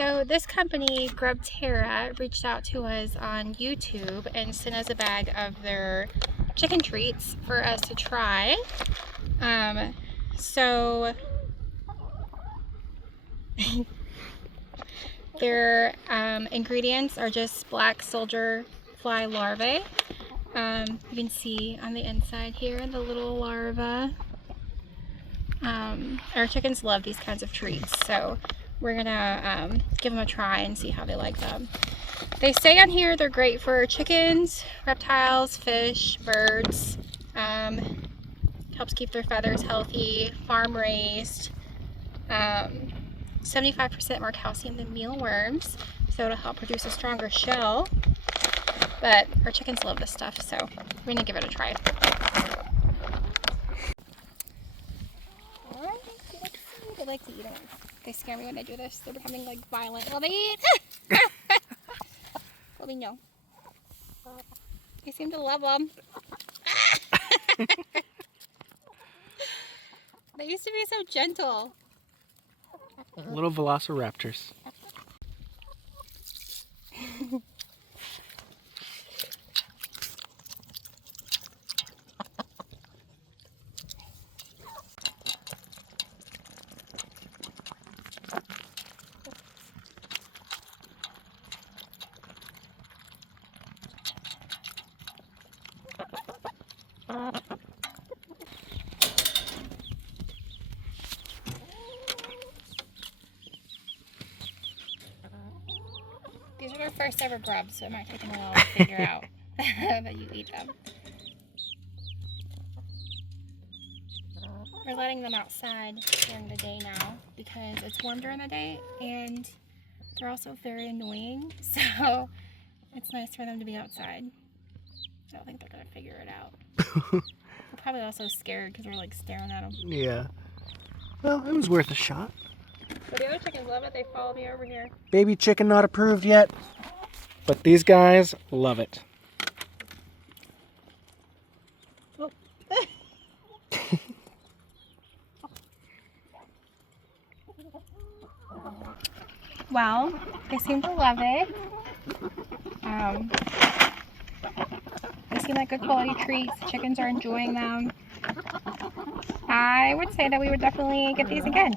So this company, Grubterra, reached out to us on YouTube and sent us a bag of their chicken treats for us to try. So their ingredients are just black soldier fly larvae. You can see on the inside here the little larva. Our chickens love these kinds of treats, so we're gonna give them a try and see how they like them. They say on here they're great for chickens, reptiles, fish, birds. Helps keep their feathers healthy, farm raised. 75% more calcium than mealworms, so it'll help produce a stronger shell. But our chickens love this stuff, so we're gonna give it a try. Alright, they like to eat them. They scare me when they do this. They're becoming like violent while they eat. Well, they know. They seem to love them. They used to be so gentle. Little velociraptors. These are their first ever grubs, so it might take them a while to figure out that you eat them. We're letting them outside during the day now because it's warm during the day and they're also very annoying, so it's nice for them to be outside. I don't think they're going to figure it out. They're probably also scared because we're like staring at them. Yeah. Well, it was worth a shot. So the other chickens love it. They follow me over here. Baby chicken not approved yet, but these guys love it. Oh. Well, they seem to love it. They seem like good quality treats. The chickens are enjoying them. I would say that we would definitely get these again.